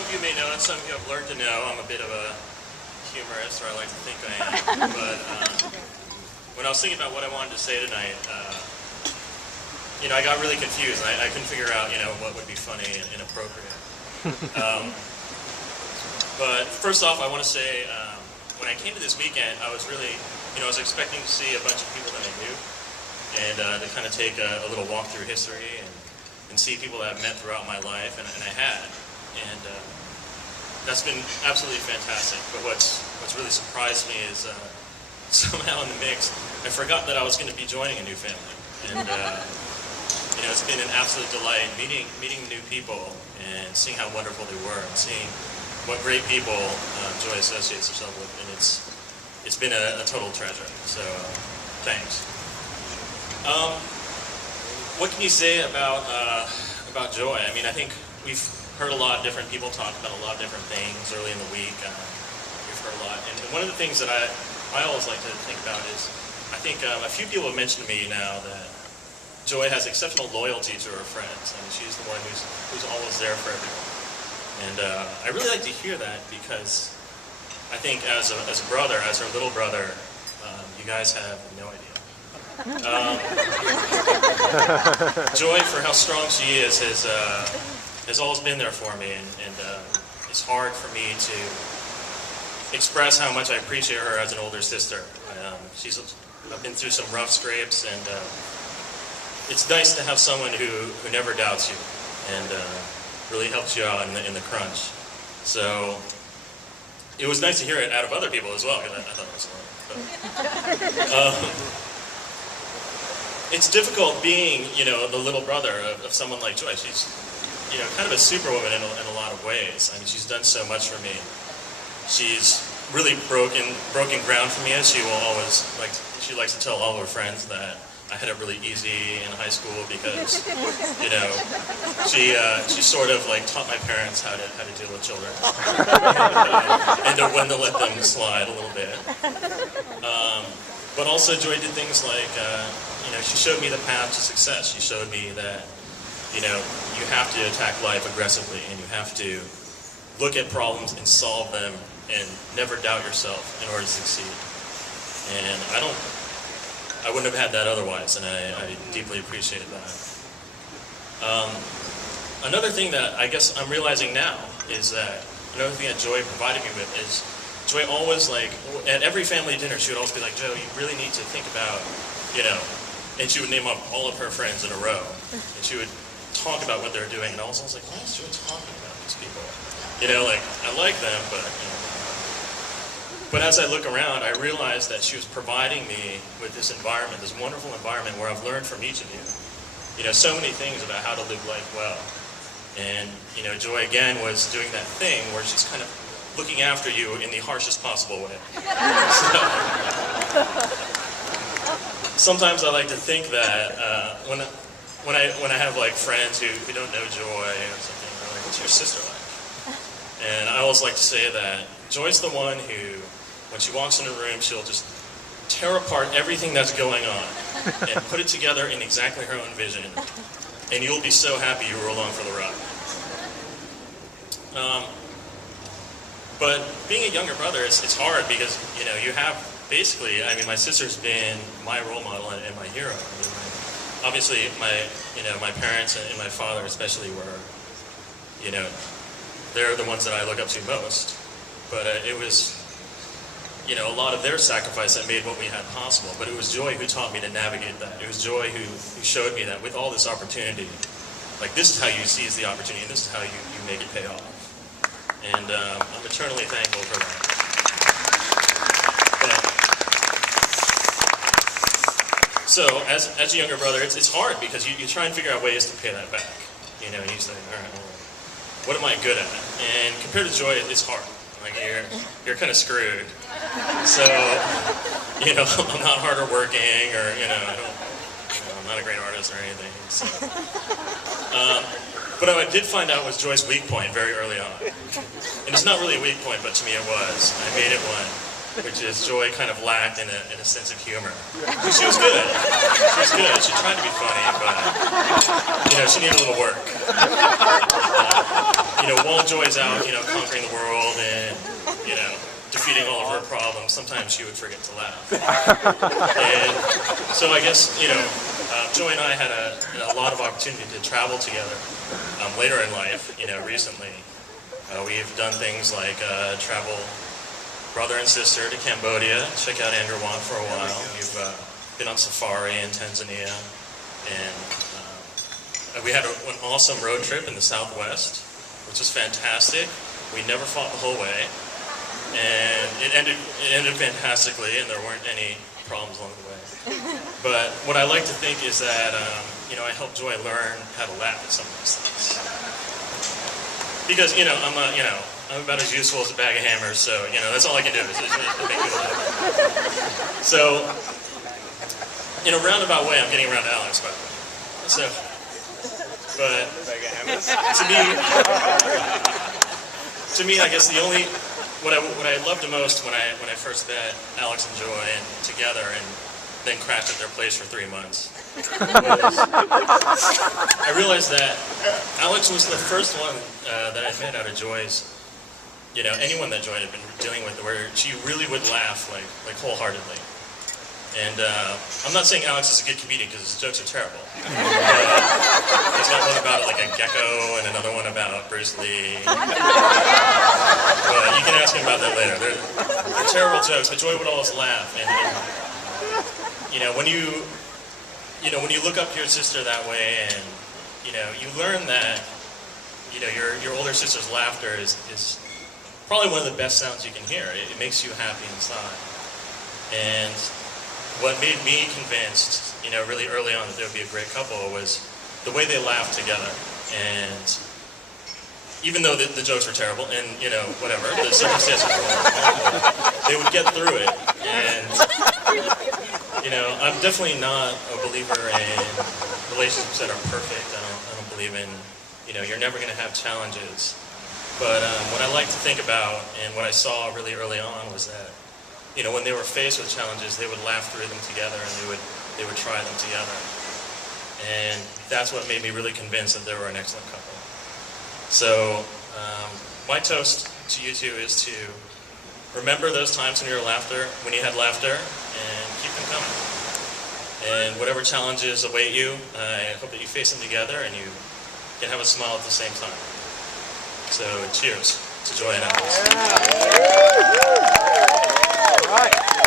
some of you may know, and some of you have learned to know, I'm a bit of a humorist, or I like to think I am. But when I was thinking about what I wanted to say tonight, I got really confused. I couldn't figure out, what would be funny and inappropriate. But first off, I want to say, when I came to this weekend, I was really, I was expecting to see a bunch of people that I knew, and to kind of take a little walk through history and see people that I've met throughout my life, and I had. And that's been absolutely fantastic. But what's really surprised me is somehow in the mix, I forgot that I was going to be joining a new family. And it's been an absolute delight meeting new people and seeing how wonderful they were, and seeing what great people Joy associates herself with. And it's been a total treasure. So thanks. What can you say about Joy? I mean, I think we've heard a lot of different people talk about a lot of different things early in the week. We've heard a lot. And one of the things that I always like to think about is, I think a few people have mentioned to me now that Joy has exceptional loyalty to her friends. I mean, she's the one who's always there for everyone. And I really like to hear that, because I think as a brother, as her little brother, you guys have no idea. Joy, for how strong she is, has always been there for me, and it's hard for me to express how much I appreciate her as an older sister. I've been through some rough scrapes, and it's nice to have someone who never doubts you and really helps you out in the crunch. So it was nice to hear it out of other people as well, because I thought it was fun. It's difficult being, the little brother of someone like Joy. She's kind of a superwoman in a lot of ways. I mean, she's done so much for me. She's really broken ground for me, as she will always she likes to tell all her friends that I had it really easy in high school because, she sort of taught my parents how to deal with children and when to let them slide a little bit. But also Joy did things like, she showed me the path to success. She showed me that, you have to attack life aggressively, and you have to look at problems and solve them and never doubt yourself in order to succeed. And I wouldn't have had that otherwise, and I deeply appreciated that. Another thing that I guess I'm realizing now is that another thing that Joy provided me with is Joy always, at every family dinner, she would always be like, Joe, you really need to think about, and she would name up all of her friends in a row, and she would talk about what they're doing, and I was always like, why is Joy talking about these people? I like them, but as I look around, I realized that she was providing me with this environment, this wonderful environment where I've learned from each of you, so many things about how to live life well. And, Joy, again, was doing that thing where she's kind of looking after you in the harshest possible way. Sometimes I like to think that when I have friends who don't know Joy or something, they're like, what's your sister like? And I always like to say that Joy's the one who, when she walks in a room, she'll just tear apart everything that's going on and put it together in exactly her own vision. And you'll be so happy you were along for the ride. But being a younger brother, it's hard because, you have basically, my sister's been my role model and my hero. Obviously, my parents and my father especially were, they're the ones that I look up to most. But it was, a lot of their sacrifice that made what we had possible. But it was Joy who taught me to navigate that. It was Joy who showed me that with all this opportunity, this is how you seize the opportunity, and this is how you make it pay off. And I'm eternally thankful for that. So, as a younger brother, it's hard because you try and figure out ways to pay that back. And you say, all right, well, what am I good at? And compared to Joy, it's hard. You're kind of screwed. So, I'm not harder working, or I'm not a great artist or anything. So. But what I did find out was Joy's weak point very early on. And it's not really a weak point, but to me it was. I made it one, which is Joy kind of lacked in a sense of humor. But she was good. She was good. She tried to be funny, but, she needed a little work. while Joy's out, conquering the world and, defeating all of her problems, sometimes she would forget to laugh. And so I guess, Joy and I had a lot of opportunity to travel together later in life, recently. We've done things like travel brother and sister to Cambodia, check out Angkor for a while. We've been on safari in Tanzania, and we had an awesome road trip in the Southwest, which was fantastic. We never fought the whole way, and it ended fantastically, and there weren't any problems along the way. But what I like to think is that I helped Joy learn how to laugh at some of these things, because I'm about as useful as a bag of hammers, so that's all I can do is make you laugh. So, in a roundabout way, I'm getting around to Alex, by the way. So, but to me, I guess what I loved the most when I first met Alex and Joy and together and then crashed at their place for 3 months was I realized that Alex was the first one that I met out of Joy's, anyone that Joy had been dealing with, where she really would laugh like wholeheartedly. And I'm not saying Alex is a good comedian because his jokes are terrible. He's got one about like a gecko and another one about Bruce Lee. But you can ask him about that later. They're terrible jokes, but Joy would always laugh. And when you look up to your sister that way, and you learn that your older sister's laughter is probably one of the best sounds you can hear. It makes you happy inside. And what made me convinced, really early on that they would be a great couple was the way they laughed together. And even though the jokes were terrible, and whatever, the circumstances were awful, they would get through it. And I'm definitely not a believer in relationships that are perfect. I don't believe in, you're never going to have challenges. But what I like to think about, and what I saw really early on, was that when they were faced with challenges, they would laugh through them together, and they would try them together. And that's what made me really convinced that they were an excellent couple. So my toast to you two is to remember those times when you had laughter, and keep them coming. And whatever challenges await you, I hope that you face them together and you can have a smile at the same time. So cheers to Joy and Alex. All right.